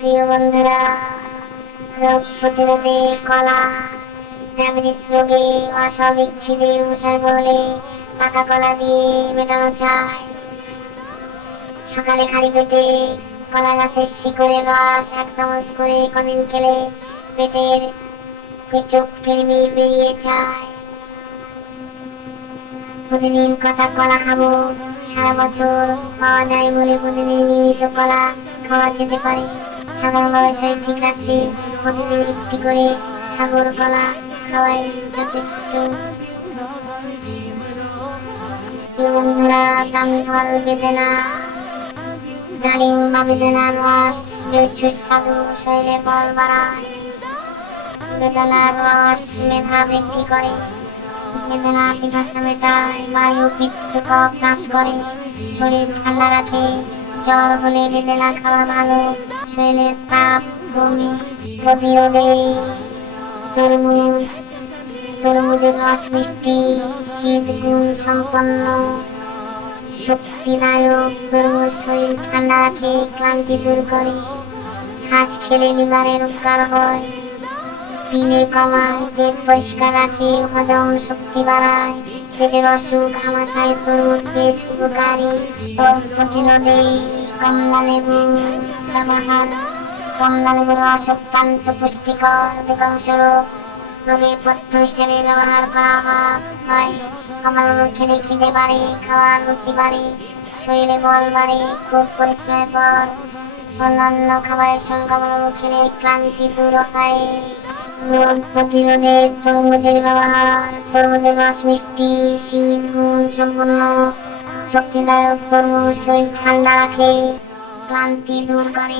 প্রিয় বন্ধুরা, রোগ প্রতিরোধে কলা, ডায়াবেটিস রোগে অস্বাভাবিক খিদের উপসর্গ হলে পাকা কলা দিয়ে মেটানো যায়। সকালে খালি পেটে কলা গাছের শিকড়ের রস 1 চামচ করে কদিন খেলে পেটের পেচক কৃমি বেরিয়ে যায়। প্রতিদিন কটা কলা খাবো, সারা বছর পাওয়া যায় বলে প্রতিদিন নিয়মিত কলা খাওয়া যেতে পারে। সাধারণভাবে শরীর ঠিক রাখতে প্রতিদিন একটি করে সাগর কলা খাওয়াই যথেষ্ট। বন্ধুরা, দামি ফল বেদেনা, ডালিম বা বেদেনার রস বেশ সুস্বাদু, শরীরে বল বাড়ায়। বেদেনার রস মেধা বৃদ্ধি করে, বেদনা পিপাসা মেটায়, বায়ু পিত্ত কফ নাশ করে, শরীর ঠান্ডা রাখে। জ্বর হলে বেদনা খাওয়া ভালো, শরীরের তাপ কমে। প্রতিরোধে তরমুজ, তরমুজের রস মিষ্টি, শীত গুণ সম্পন্ন, শক্তিদায়ক। তরমুজ শরীর ঠান্ডা রাখে, ক্লান্তি দূর করে। শ্বাস খেলে লিভারের উপকার হয়, পিলে কমায়, পেট পরিষ্কার রাখে, হজম শক্তি বাড়ায়, পেটের অসুখ আমাশায় তরমুজ বেশ উপকারী। রোগ প্রতিরোধে কমলা লেবু ব্যবহার, কমলা লেবুর রস অত্যন্ত পুষ্টিকর, অধিকাংশ রোগে পথ্য হিসেবে ব্যবহার করা হয়। কমলা লেবু খেলে খিদে বাড়ে, খাওয়ার রুচি বাড়ে, শরীরে বল বাড়ে। খুব পরিশ্রমের পর অন্যান্য খাবারের সঙ্গে কমলা লেবু খেলে ক্লান্তি দূর হয়। রোগ প্রতিরোধে তরমুজের ব্যবহার, তরমুজের রস মিষ্টি, শীত গুণ সম্পন্ন, শক্তিদায়ক। তরমুজ শরীর ঠান্ডা রাখে, ক্লান্তি দূর করে।